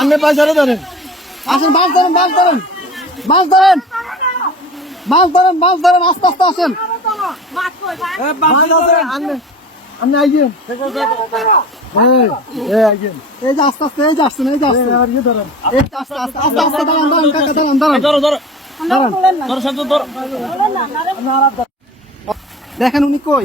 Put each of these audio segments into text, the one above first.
আপনি ধরে ধরেন আসেন মাছ ধরেন মাছ ধরেন মাছ ধরেন মাছ ধরেন মাছ ধরেন আস্তে আস্তে আসেন আপনি আইজেন এই আস্তে আস্তে আস্তে দেখেন উনি কই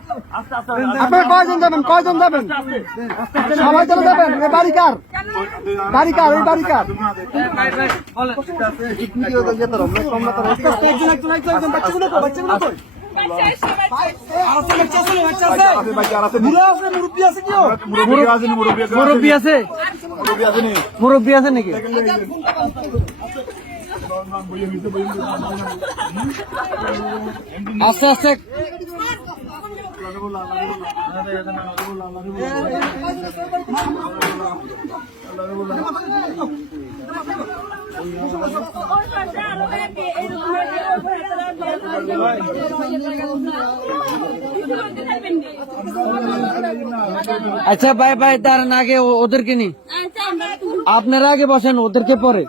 আপনি কয়জন যাবেন কয়জন যাবেন সবাই চলে যাবেন বাড়ি কার বাড়ি কার মুরব্বী আছে নাকি আস্তে আস্তে আচ্ছা ভাই ভাই তার আগে ওদেরকে নি আপনারা আগে বসেন ওদেরকে পরে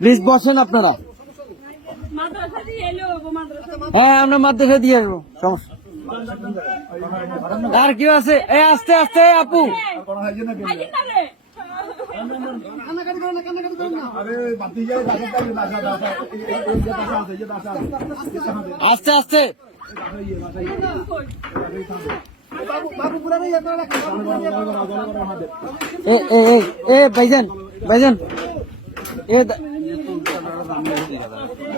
প্লিজ বসেন আপনারা হ্যাঁ আমরা মাদ্রাসা দিয়ে আসবো আর কি আছে এ আস্তে আস্তে আপু আস্তে আস্তে এ ভাইজান ভাইজান এ